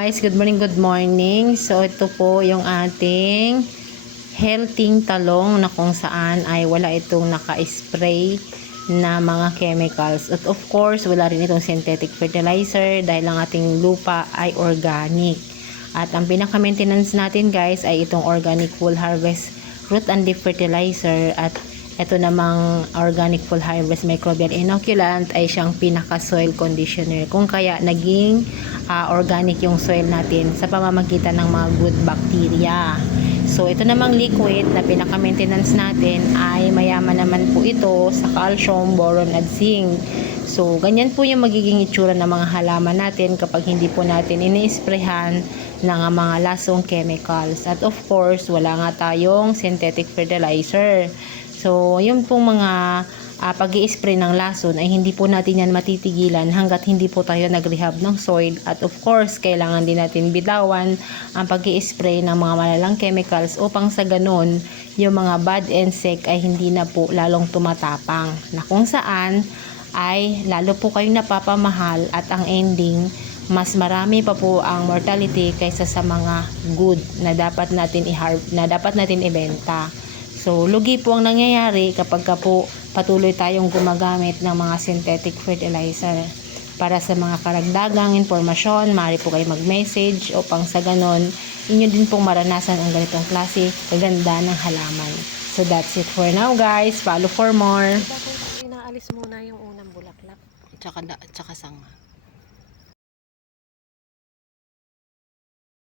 guys, good morning, good morning. So ito po yung ating healthy talong na kung saan ay wala itong naka-spray na mga chemicals. At of course, wala rin itong synthetic fertilizer dahil ang ating lupa ay organic. At ang pinaka-maintenance natin guys ay itong organic full harvest root and leaf fertilizer at ito namang organic full harvest microbial inoculant ay siyang pinaka soil conditioner kung kaya naging organic yung soil natin sa pamamagitan ng mga good bacteria. So ito namang liquid na pinaka maintenance natin ay mayaman naman po ito sa calcium, boron at zinc. So ganyan po yung magiging itsura ng mga halaman natin kapag hindi po natin ini-sprayhan ng mga lasong chemicals. At of course wala nga tayong synthetic fertilizer. So, yung pong mga pag-i-spray ng lason ay hindi po natin yan matitigilan hanggat hindi po tayo nag-rehab ng soil. At of course, kailangan din natin bitawan ang pag-i-spray ng mga malalang chemicals upang sa ganun, yung mga bad insect ay hindi na po lalong tumatapang. Na kung saan ay lalo po kayong napapamahal at ang ending, mas marami pa po ang mortality kaysa sa mga good na dapat natin ibenta. So, lugi po ang nangyayari kapag po patuloy tayong gumagamit ng mga synthetic fertilizer. Para sa mga karagdagang impormasyon, maaari po kayo mag-message upang sa ganon, inyo din pong maranasan ang ganitong klase kaganda ng halaman. So, that's it for now guys. Follow for more. Inaalis muna yung unang bulaklak. Tsaka sanga.